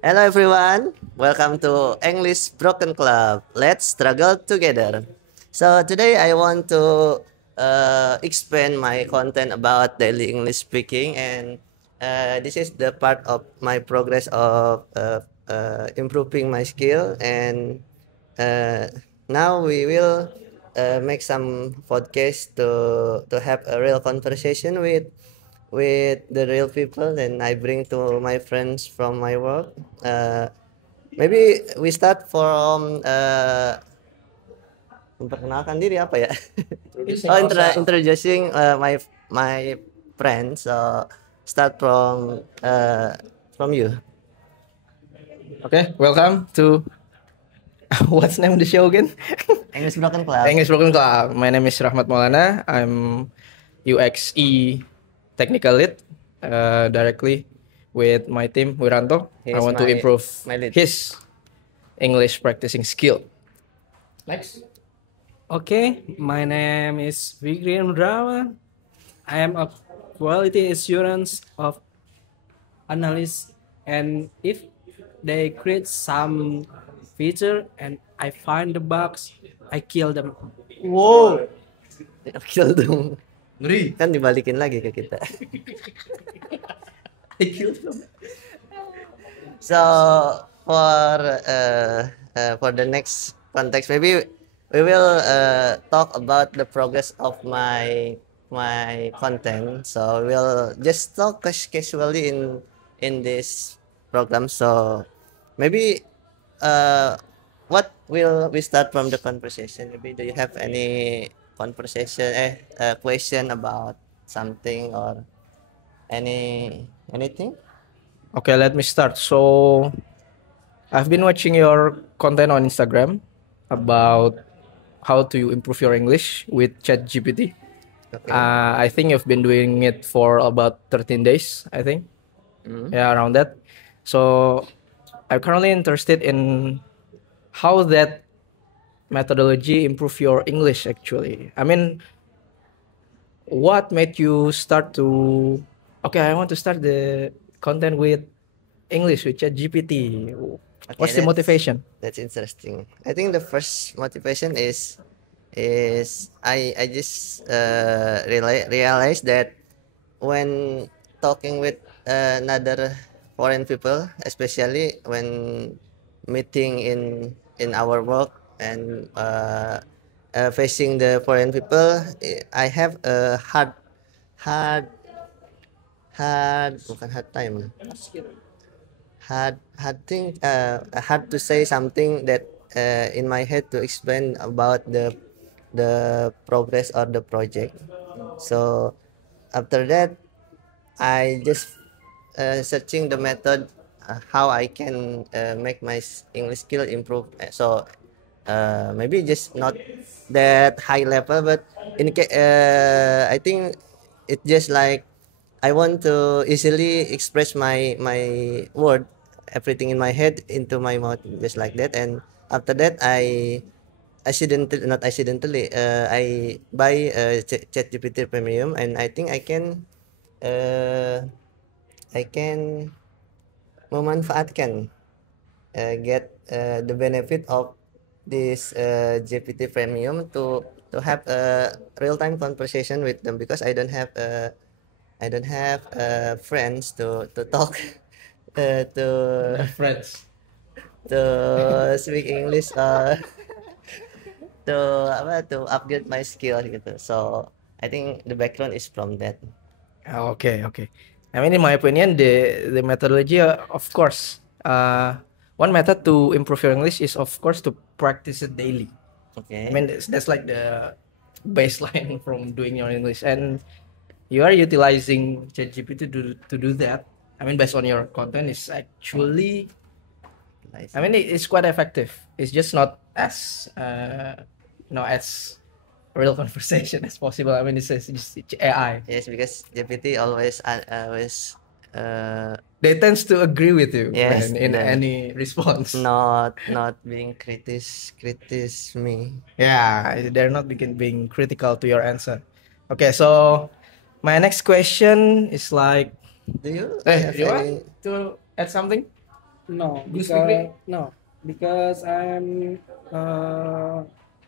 Hello everyone, welcome to English Broken Club. Let's struggle together. So today I want to expand my content about daily English speaking, and this is the part of my progress of improving my skill. And uh, now we will make some podcast to have a real conversation with the real people, and I bring to my friends from my work. Uh, Maybe we start from memperkenalkan diri apa ya? Introducing Oh, ourselves. introducing my friends. So start from you. Okay, welcome to what's the name of the show again? English Broken Club. English Broken Club. My name is Rahmat Maulana. I'm UXE technical lead directly with my team Wiranto. He I is want to improve my lead. his English practicing skill. Next. Okay, my name is Vigrian Rawan. I am a quality assurance of analyst, and if they create some feature and I find the bugs, I kill them. Wow. Kill dong. Ngeri. Kan dibalikin lagi ke kita. I killed them. So for the next context, maybe we will talk about the progress of my content. So we'll just talk casually in this program. So maybe what will we start from the conversation? Maybe do you have any conversation question about something or anything? Okay, let me start. So I've been watching your content on Instagram about how to improve your English with ChatGPT. Okay. I think you've been doing it for about 13 days, I think. Yeah, around that. So I'm currently interested in how that methodology improve your English actually. I mean, what made you start to okay, I want to start the content with English with ChatGPT. What's the motivation? That's interesting. I think the first motivation is I just realized that when talking with another foreign people, especially when meeting in our work and facing the foreign people, I have a hard bukan hard time, hard to say something that in my head to explain about the progress or the project. So after that I just searching the method how I can make my English skill improve. So maybe just not that high level, but I think it just like I want to easily express my word, everything in my head into my mouth, just like that. And after that, not accidentally, I buy ChatGPT Premium, and I think uh, I can memanfaatkan get the benefit of this GPT Premium to have a real time conversation with them, because I don't have friends to talk to Friends. speak English to to upgrade my skill gitu. So I think the background is from that. Okay, okay. I mean, in my opinion, the methodology, of course, one method to improve your English is, of course, to practice it daily. Okay. I mean, that's like the baseline from doing your English, and you are utilizing ChatGPT to do that. I mean, based on your content, is actually, Nice. I mean, it's quite effective. It's just not as, as real conversation as possible. I mean, it's just AI. Yes, because GPT always They tends to agree with you yes, in the, any response. not being critis me. Yeah, they're not being critical to your answer. Okay, so my next question is like, Do you hey, have you any? want to add something? No, Gus Fikri? because I'm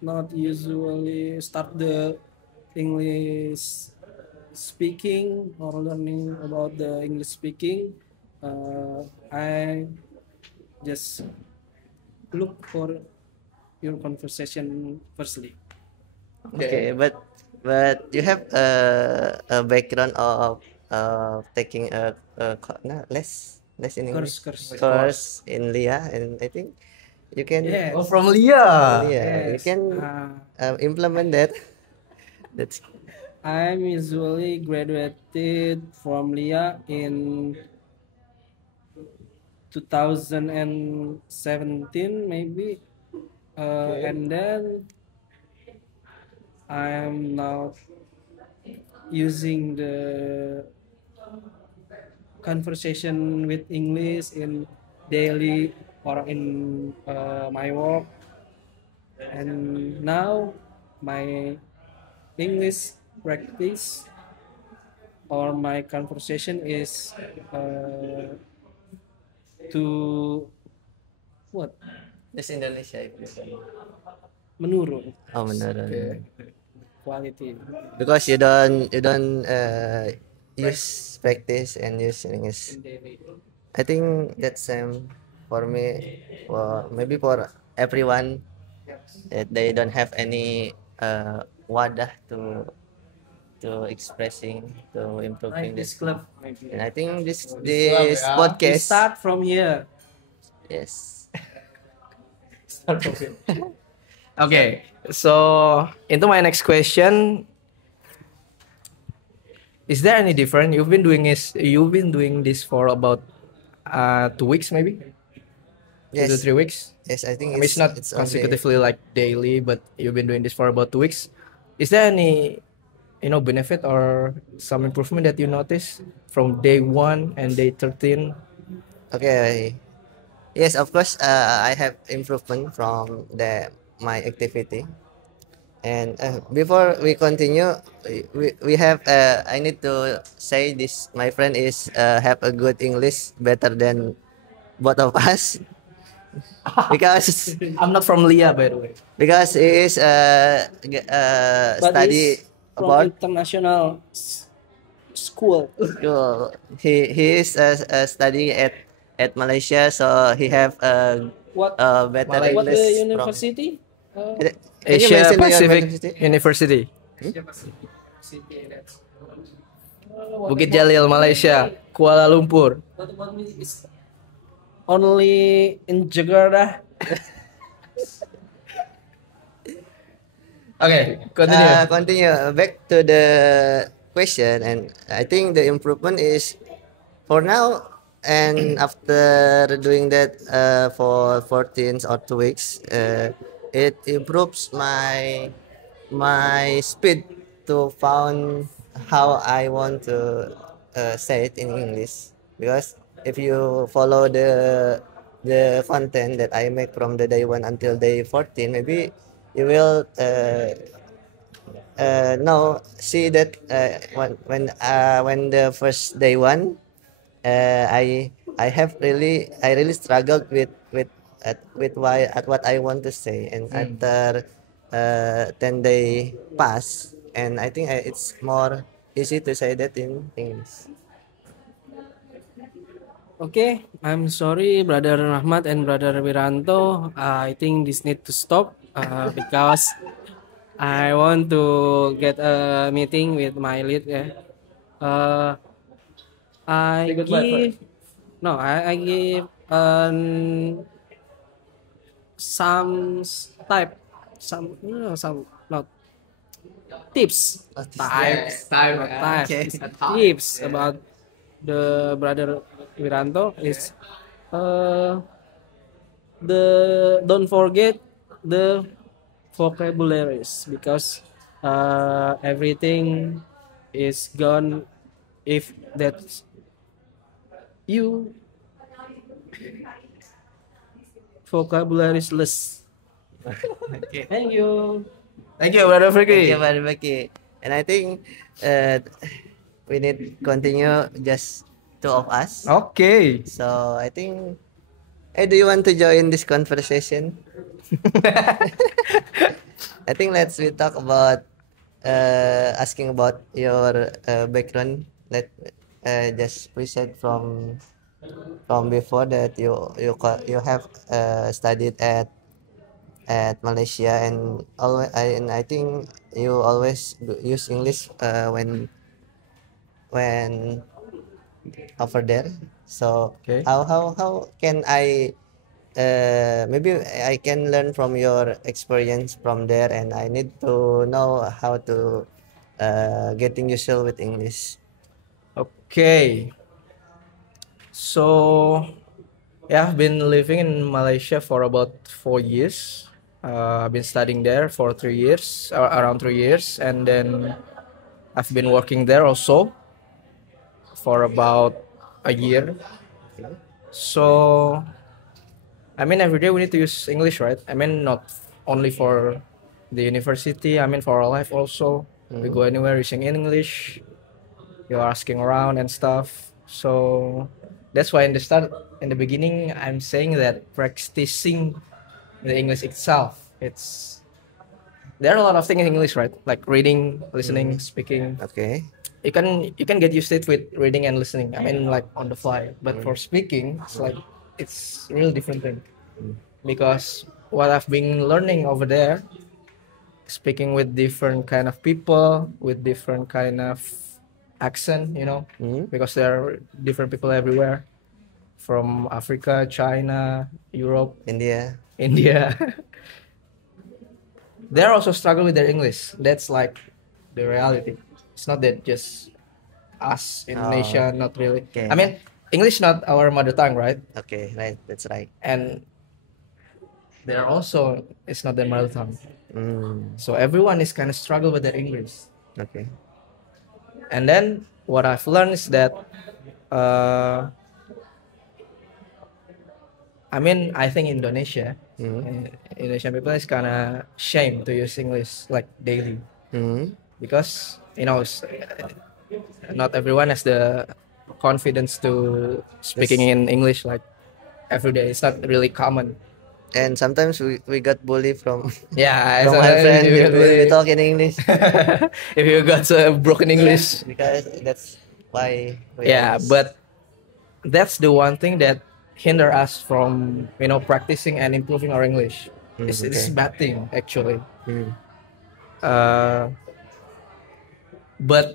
not usually start the English speaking or learning about the English speaking. I just look for your conversation firstly. Okay, but you have a background of taking no, less in English Course. course in Lia, and I think you can Yes. Oh, from Lia. yeah you Yes. can implement that. That's I'm usually graduated from LIA in 2017 maybe, and then I'm now using the conversation with English in daily or in my work, and now my English practice or my conversation is to what that's Indonesia if you can. menurun Oh, menurun. Okay. quality. Because you don't use practice and use English. I think that's same for me, or maybe for everyone, that they don't have any wadah to expressing to improving this. club maybe. And I think This club, this yeah. We podcast, start from here. yes. Start from here. Okay, so into my next question, is there any different? You've been doing this for about 2 weeks maybe, 2 to Yes, 3 weeks. yes, I think I mean, it's not it's only consecutively like daily, but you've been doing this for about 2 weeks. Is there any, benefit or some improvement that you notice from day 1 and day 13? okay. Yes, of course. I have improvement from my activity. And before we continue, we have. I need to say this. My friend is have a good English, better than both of us, because I'm not from Lia, by the way. because he is But study it's from about international school. school. He is study at Malaysia, so he have What a better Malay. what the English from. university? Can you Asia mention your Pacific university? University. Bukit Jalil, Malaysia. Kuala Lumpur. What about me is only in Jakarta. Okay, continue. Continue back to the question, and I think the improvement is for now, and after doing that for 14 or 2 weeks, it improves my speed to found how I want to say it in English, because if you follow the content that I make from the day 1 until day 14, maybe you will no see that when the first day 1, I really struggled with why at what I want to say, and after 10 day pass, and I think it's more easy to say that in English. Okay, I'm sorry, Brother Rahmat and Brother Wiranto. I think this need to stop because I want to get a meeting with my lead. Yeah. I Say goodbye give no, I give some type, some not tips, Time. not type, Okay. tips about the Brother Wiranto is the don't forget the vocabularies because everything is gone if that you vocabularies less. Okay. Thank you. Thank you, Brother Thank Fikri. you very much. And I think uh, we need continue just two of us. Okay. So I think Hey, do you want to join this conversation? I think let's we talk about asking about your background. Let just we said from before that you have studied at Malaysia and always and I think you always use English when over there. So Okay. how can I maybe I can learn from your experience from there, and I need to know how to getting usual with English. Okay. So yeah, I've been living in Malaysia for about 4 years. I've been studying there for 3 years, around 3 years, and then I've been working there also for about a year. So I mean, every day we need to use English, right? I mean, not only for the university. I mean, for our life also. We go anywhere using English. You're asking around and stuff. So that's why in the beginning, I'm saying that practicing the English itself, there are a lot of things in English, right? Like reading, listening, speaking. Okay. You can get used to it with reading and listening. I mean, like on the fly. But for speaking, it's a really different thing because what I've been learning over there, speaking with different kind of people with different kind of accent, because there are different people everywhere from Africa, China, Europe, India. India. They're also struggle with their English. That's like the reality. It's not that just us Indonesia, not really. Okay. I mean, English not our mother tongue, right? Okay, right. That's right. And they're also it's not their mother tongue. Mm, So everyone is kind of struggle with their English. okay. And then what I've learned is that, uh, I mean, I think Indonesian people is kind of shame to use English like daily Mm, because not everyone has the confidence to speaking in English like every day. It's not really common. and sometimes we got bullied from Yeah, from my friend if we talk in English if you got broken English. because that's why we Yeah, always- but that's the one thing that hinder us from practicing and improving our English. It's a okay. bad thing actually. Mm, Uh, but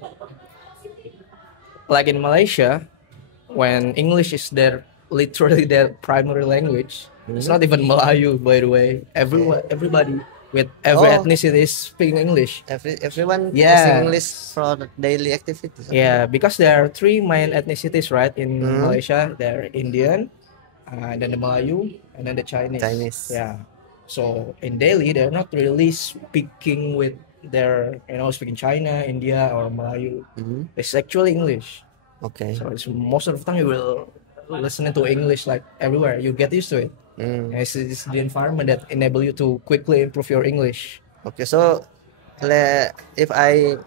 like in Malaysia, when English is literally their primary language, it's not even Melayu, by the way. Everybody with every Oh. ethnicity is speaking English. everyone Yeah. using English for daily activities. Yeah, because there are three main ethnicities, right? In Mhm. Malaysia, they're Indian, and then the Melayu, and then the Chinese. Chinese. Yeah. So in Delhi, they're not really speaking with speaking China, India, or Melayu. Mhm. It's actually English. Okay. So most of the time you will listen to English like everywhere. You get used to it. Mm. And it's the environment that enable you to quickly improve your English. Okay, so if I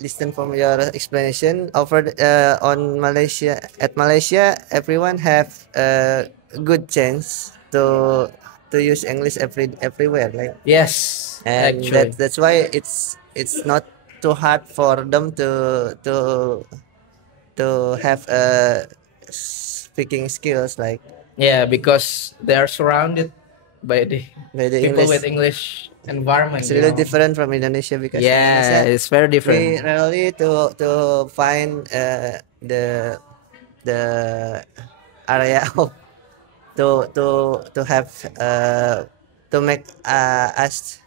listen from your explanation on Malaysia, at Malaysia everyone have a good chance to use English everywhere, right? Yes, And actually. that's why it's not too hard for them to have speaking skills like Yeah, because they are surrounded by the by the people English. with English environment. It's really different from Indonesia because Yeah, Indonesia it's very we different. rarely to find the area of to have to make us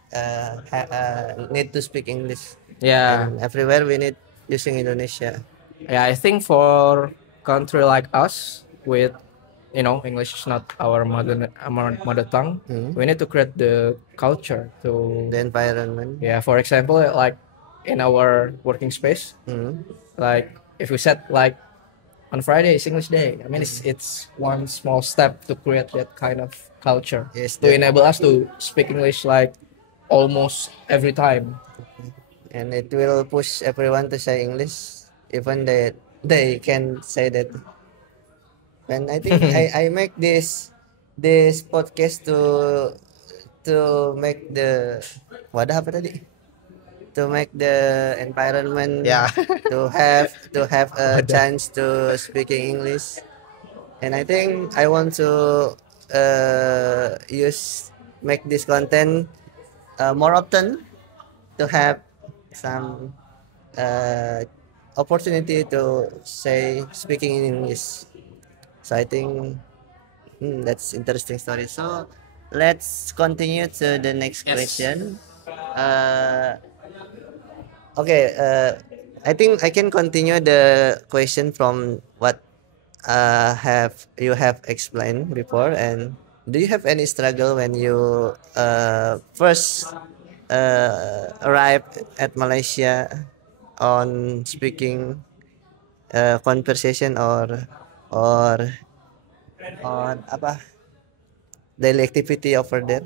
need to speak English. Yeah, And everywhere we need using Indonesia. yeah. I think for country like us, with English is not our mother tongue. We need to create the culture to The environment. yeah. For example, like in our working space, Mhm. like if we set like on Friday is English Day. I mean, it's one small step to create that kind of culture Yes, to that- enable us to speak English like almost every time. And it will push everyone to say English, even they can say that And I think I make this podcast to make the wadah apa tadi? To make the environment Yeah. to have a chance to speaking English. And I think I want to make this content more often to have some opportunity to say speaking in English. So I think that's interesting story. So let's continue to the next Yes. question. Uh, okay, I think I can continue the question from what have you have explained before. And do you have any struggle when you first arrive at Malaysia on speaking conversation or on apa daily activity over there?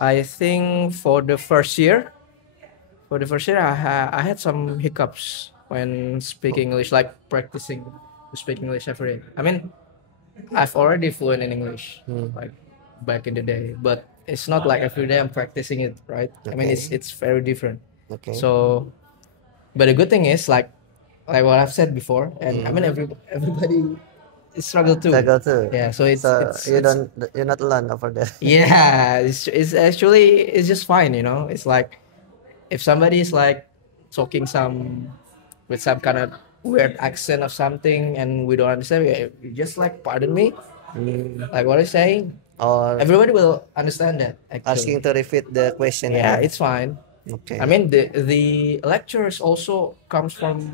I think for the first year, I had some hiccups when speaking English, like practicing to speak English every day. I mean, I've already fluent in English, like back in the day, but it's not like every day I'm practicing it, right? I mean, Okay. it's very different. Okay. So, but the good thing is like what I've said before, and I mean everybody struggle too. Struggle too. Yeah, so it's You're not alone over there. yeah, it's actually it's just fine, you know. It's like if somebody is like talking some with some kind of weird accent or something, and we don't understand, you just like pardon me, like what I'm saying. Or Everybody will understand that. asking Actually, to repeat the question yeah, again. it's fine. Okay. I mean, the lectures also comes from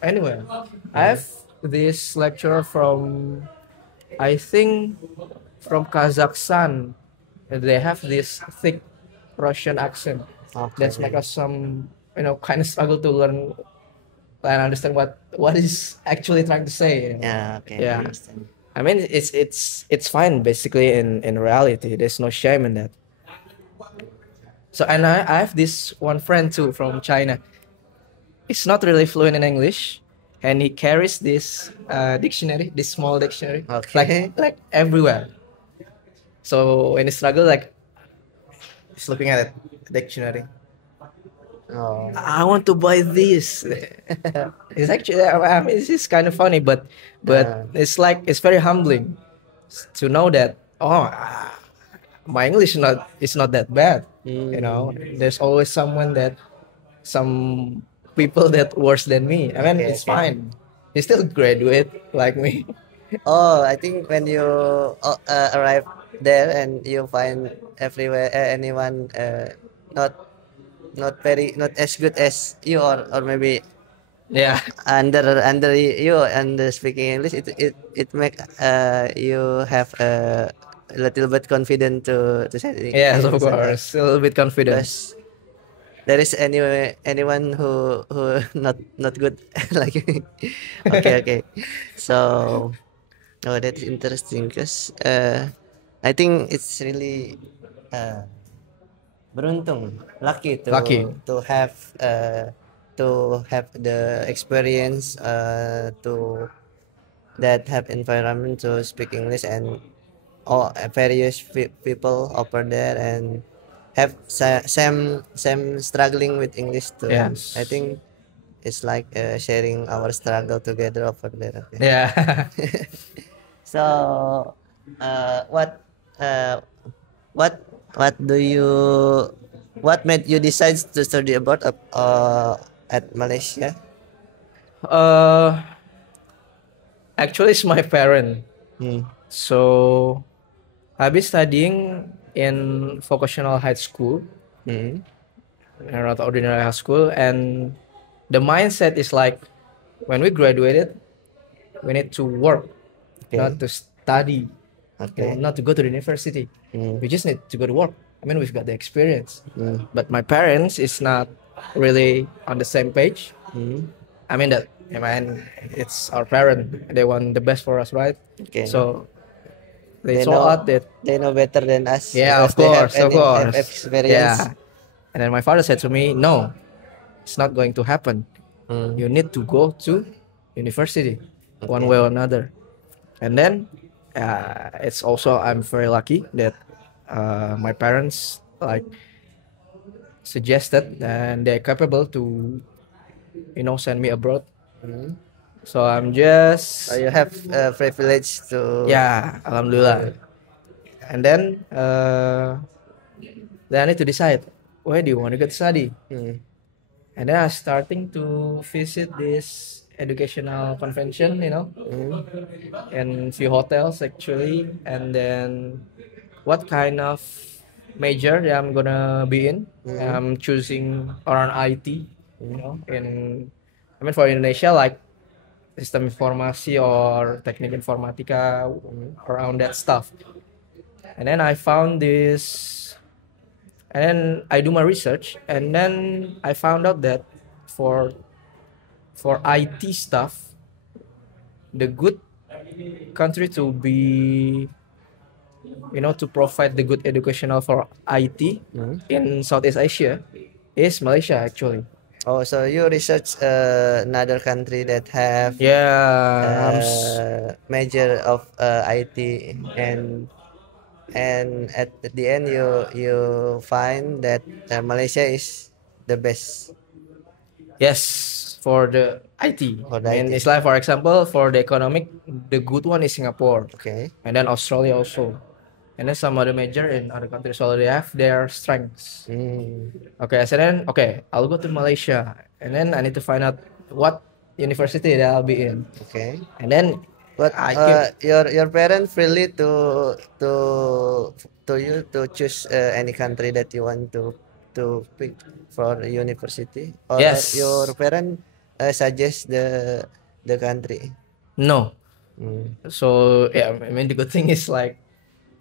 anywhere. I have this lecturer from, I think, from Kazakhstan. They have this thick Russian accent. Okay. That's make us some, kind of struggle to learn and understand what is actually trying to say. Yeah, okay. Yeah. I understand. I mean, it's fine basically in reality. There's no shame in that. So, and I have this one friend too from China. He's not really fluent in English, and he carries this dictionary, this small dictionary, Okay. like everywhere. So when he struggle, like he's looking at it, dictionary. Oh. I want to buy this. It's actually, I mean, it's just kind of funny, but it's like it's very humbling to know that my English is not that bad. You know, there's always some people that worse than me. I mean, Okay, it's okay. fine. You still graduate like me. Oh, I think when you arrive there and you find everywhere anyone not as good as you, or maybe Yeah. under you and speaking English, it make you have a little bit confident to say Yes, of say that. course. A little bit confident. Plus, there is anyone who not good like me. Okay. So, oh, that's interesting because I think it's really beruntung, lucky Lucky. to have the experience to that have environment to speak English and all various people over there and have same struggling with English too. Yes. I think it's like sharing our struggle together over there. Okay. Yeah. So, what uh, what do you what made you decide to study abroad at Malaysia? uh, Actually, it's my parent. So I've been studying in vocational high school, not ordinary high school, and the mindset is like when we graduated, we need to work, not to study, Okay. not to go to the university. We just need to go to work. I mean, we've got the experience, but my parents is not really on the same page. I mean it's our parent. They want the best for us, right? Okay. So they They saw know- out that They know better than us. yeah, because of they have course, of course. experience. Yeah. And then my father said to me, "No, it's not going to happen. You need to go to university, one way or another. And then it's also I'm very lucky that my parents like suggested and they're capable to send me abroad. So I'm just So you have privilege to. yeah, alhamdulillah. And then I need to decide where do you want to get study. Mm. And then I starting to visit this educational convention, in few hotels actually. And then what kind of major that I'm gonna be in? I'm choosing around IT, for Indonesia like sistem informasi or teknik informatika, around that stuff. And then I found this, and then I do my research, and then I found out that for IT stuff, the good country to be, to provide the good educational for IT in Southeast Asia is Malaysia actually. Oh, so you research another country that have Yeah, major of IT, and at the end you find that Malaysia is the best. yes, for the IT. For the And IT. it's like, for example, for the economic, the good one is Singapore, Okay. and then Australia also, and then some other major in other countries already have their strengths. Okay, so then I'll go to Malaysia, and then I need to find out what university that I'll be in, Okay. and then But I your parents freely to you to choose any country that you want to pick for university, or Yes. your parent suggest the country. no. Mm. So yeah, I mean the good thing is like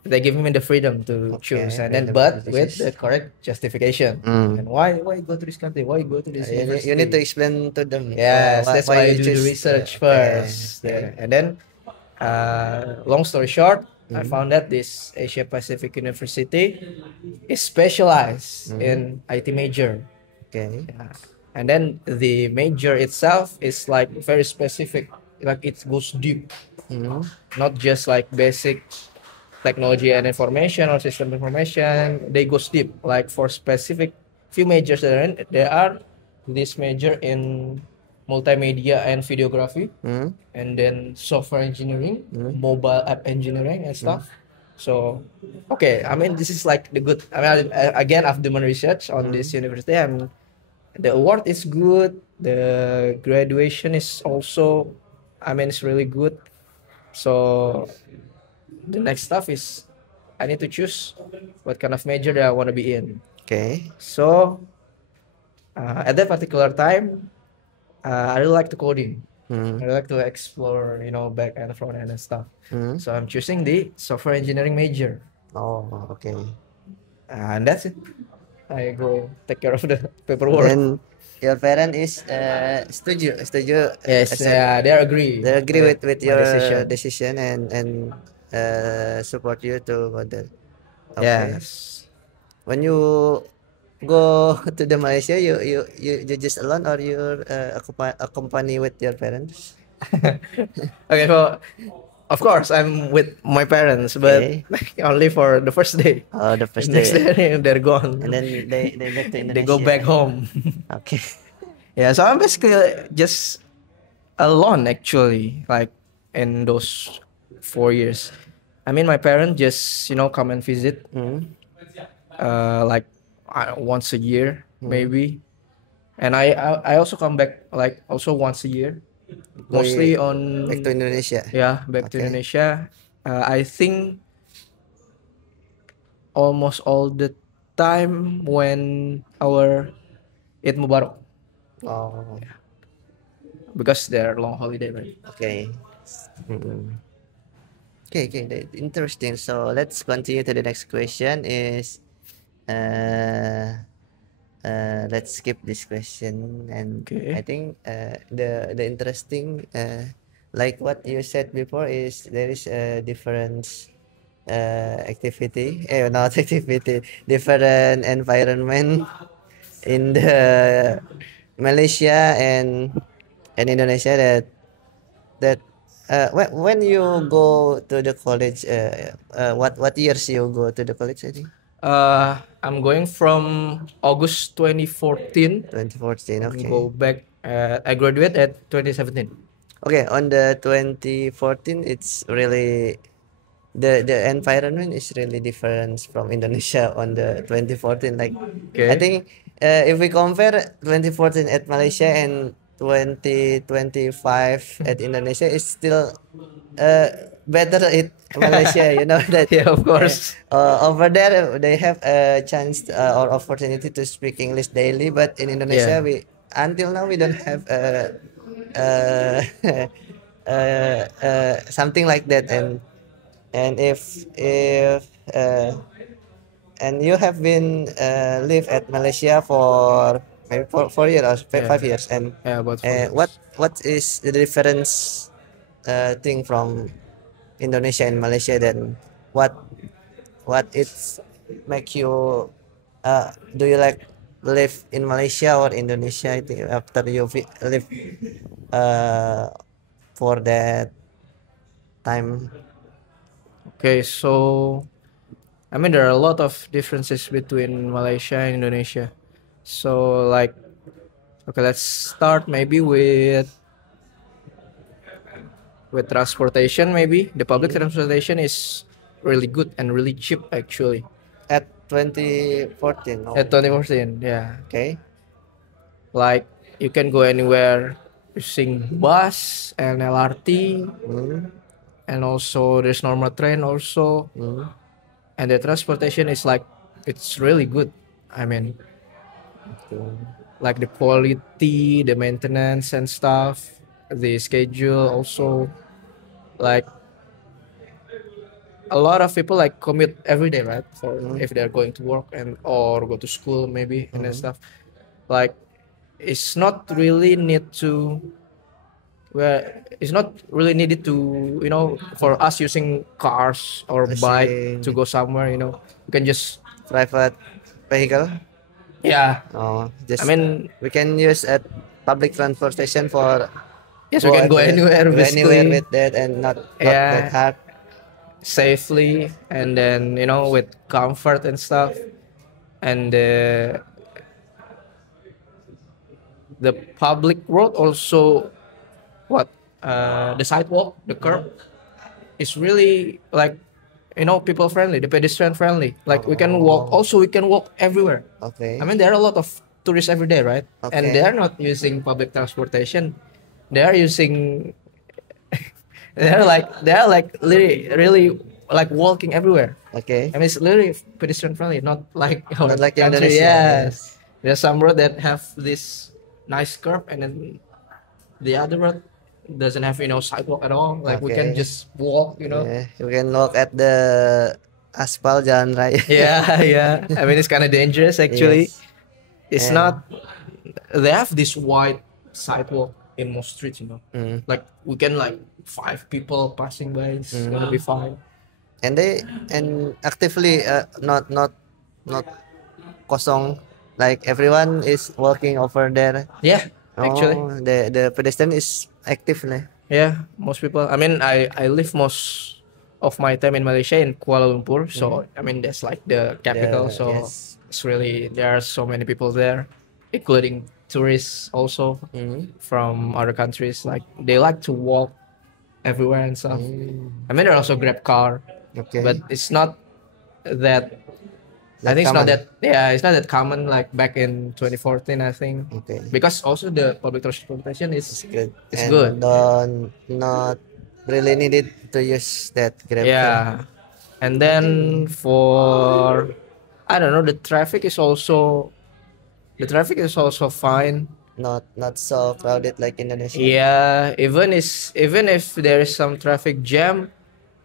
they give me the freedom to choose, and then freedom but to with choose. the correct justification. Mm. And why go to this country? Why go to this university? You need to explain to them. Yes, that's why you do the choose- research okay, first. okay. Yeah. And then, long story short, I found that this Asia Pacific University is specialized in IT major. Okay. Yeah. And then the major itself is like very specific, like it goes deep, not just like basic technology and information or system information. They go deep, like for specific few majors that are in, there are this major in multimedia and videography, and then software engineering, mobile app engineering and stuff. So I mean this is like the good. I mean again I've done my research on this university, and the award is good. The graduation is also, I mean, it's really good. So the next stuff is I need to choose what kind of major that I want to be in. Okay. So at that particular time, I really like the coding. I really like to explore, back and front end and stuff. So I'm choosing the software engineering major, Oh, okay. and that's it. I go take care of the paperwork. Then your parent is setuju. Yes, accept- they agree. They agree with my your decision. decision and support you to go there. Okay. Yes. When you go to the Malaysia, you just alone, or you accompany with your parents? Okay, so of course I'm with my parents, but Okay. only for the first day. Oh, the first Next day, day they're gone. and then they back to Indonesia. they go back home. Okay. Yeah, so I'm basically just alone actually, like in those 4 years. I mean, my parents just come and visit, like once a year maybe, and I also come back like also once a year, mostly on Back to Indonesia. back to Okay. Indonesia. I think almost all the time when our Eid Mubarak, Oh, because they're long holiday, right? okay. Okay, interesting. So let's continue to the next question. Is let's skip this question, and Okay. I think the interesting, like what you said before, is there is a different activity, not activity, different environment in the Malaysia and Indonesia, that that when you go to the college, what years you go to the college? I think I'm going from August 2014 2014. and Okay. go back. I graduate at 2017. Okay, on the 2014, it's really the environment is really different from Indonesia on the 2014. Like I Okay. think if we compare 2014 at Malaysia and 2025 at Indonesia, it's still better at Malaysia. You know that. Yeah, of course. Over there, they have a chance or opportunity to speak English daily, but in Indonesia, Yeah. we until now we don't have uh, something like that. And if and you have been live at Malaysia for maybe 4 years or Yeah. 5 years, and Yeah, about 4 years. what is the difference thing from Indonesia and Malaysia? Then what it's make you do you like live in Malaysia or Indonesia? I think after you live uh, for that time. Okay, so I mean there are a lot of differences between Malaysia and Indonesia. So like, okay, let's start maybe with transportation. Maybe the public transportation is really good and really cheap actually. At 2014, no? At 2014, yeah. Okay. Like you can go anywhere using bus and LRT, Mm, and also there's normal train also, mm, and the transportation is like it's really good. I mean, like the quality, the maintenance and stuff, the schedule also. Like a lot of people like commute every day, right? For if they're going to work and or go to school maybe and then stuff. Like it's not really need to where it's not really needed to for us using cars or I bike see. to go somewhere. You can just Private vehicle. yeah. Oh, just I mean, we can use at public transportation for yes, we can go anywhere anywhere basically. with that and not that Yeah. hard. Safely, and then with comfort and stuff, and the public road also what the sidewalk, the curb is really like people friendly, the pedestrian friendly. Like we can walk, also we can walk everywhere. Okay. I mean there are a lot of tourists every day, right? And they Okay. are not using public transportation, they are using they are like really like walking everywhere. Okay. I mean, it's literally pedestrian friendly, not like our Not like country. Indonesia. Yes. There's some road that have this nice curve, and then the other road doesn't have sidewalk at all. Like we can Okay. just walk. Yeah, you can walk at the aspal jalan raya. Yeah, yeah. I mean, it's kind of dangerous actually. Yes. It's And- not. They have this wide sidewalk in most streets. Like we can like 5 people passing by. It's gonna be fine. And they actively not kosong, like everyone is walking over there. Yeah, actually. Oh, the pedestrian is active nah. Yeah, most people. I mean, I live most of my time in Malaysia in Kuala Lumpur. So I mean, that's like the capital. So yes. it's really there are so many people there, including tourists also from other countries. Like they like to walk everywhere and stuff. I mean, there are also Grab car, Okay. but it's not that. I That think it's not common. that. Yeah, it's not that common like back in 2014. I think Okay. because also the public transportation is Good. It's And good. don't not really needed to use that Grab. Yeah. And then for I don't know, the traffic is also fine. Not so crowded like Indonesia. Yeah, even if there is some traffic jam,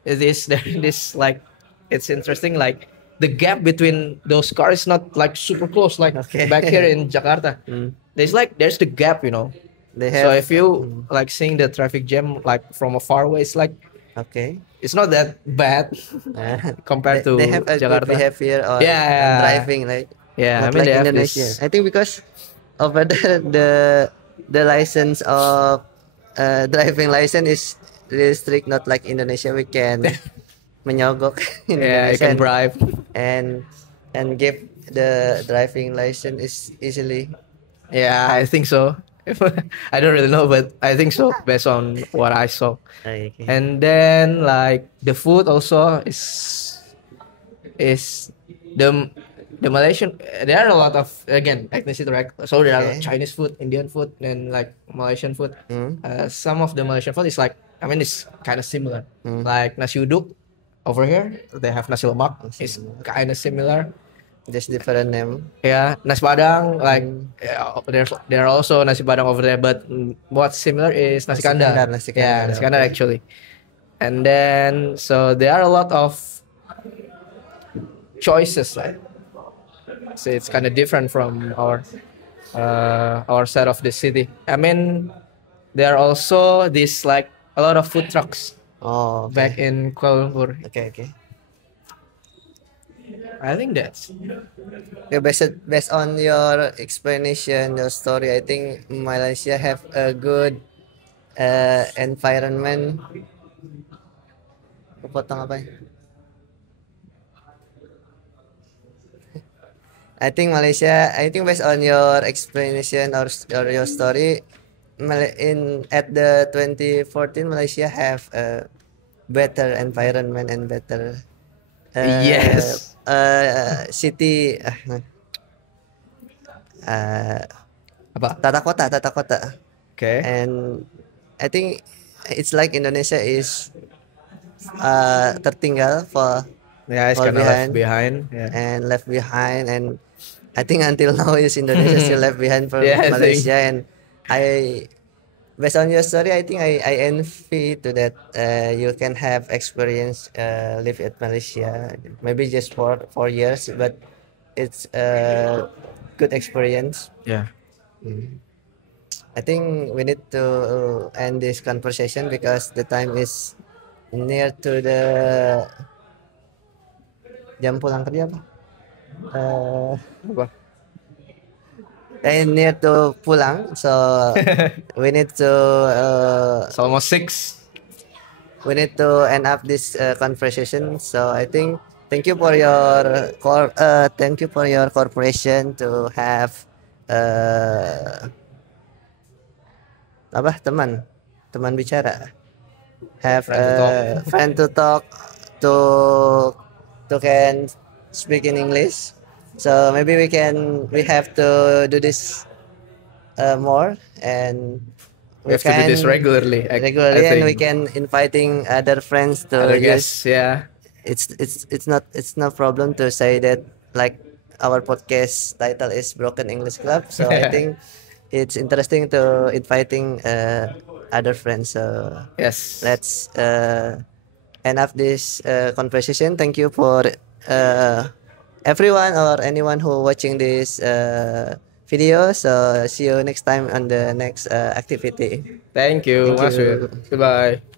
this like it's interesting like the gap between those cars is not like super close like Okay. back here in Jakarta. There's the gap. They So have if you like seeing the traffic jam like from a far away, it's like okay. it's not that bad compared to They have a good Jakarta. behavior on Yeah. driving, like Yeah, I not mean like they have Indonesia. this. I think because over there the license of driving license is really strict, not like Indonesia. We can menyogok in Yeah, you Indonesia can bribe. and give the driving license is easily. Yeah, I think so. I don't really know, but I think so based on what I saw. Okay. And then like the food also is the the Malaysian. There are a lot of again ethnicity, right? So there are Okay. Chinese food, Indian food, and like Malaysian food. Mm. Some of the Malaysian food is like I mean it's kind of similar. Mm. Like nasi uduk over here, they have nasi lemak. Nasi It's lemak. kind of similar. Just different name. Yeah, nasi padang like Mm. there are also nasi padang over there, but what's similar is nasi Nasi kandar. kandar, nasi Yeah, kandar, nasi kandar okay. actually. And then so there are a lot of choices, right? So it's kind of different from our side of the city. I mean, there are also this like a lot of food trucks Oh, okay. back in Kuala Lumpur. Okay. I think that's Okay, based on your explanation, your story, I think Malaysia have a good environment. Kepotong apa ya? I think Malaysia. I think based on your explanation or your story, in at the 2014 Malaysia have a better environment and better yes. city Apa? tata kota, Okay. and I think it's like Indonesia is tertinggal Yeah, it's for kind of left behind behind. Yeah. and left behind, and I think until now is Indonesia still left behind for Yeah, I Malaysia. And I based on your story, I think I envy to that you can have experience live at Malaysia, maybe just for 4 years, but it's a good experience. Yeah. I think we need to end this conversation because the time is near to the jam pulang kerja apa? Apa? Near to pulang, so we need to It's almost 6. end up this conversation. So I think thank you for your corporation to have teman bicara, have Friend to talk. friend to talk to can speak in English. So maybe we have to do this more, and We have to do this regularly. I and we think. can inviting other friends to Other use. guests, yeah. It's no problem to say that, like our podcast title is Broken English Club, so I think it's interesting to inviting other friends. So Yes. let's end up this conversation. Thank you for everyone or anyone who watching this video. So see you next time on the next activity. Thank you, Thank Mas you. Wid. Goodbye.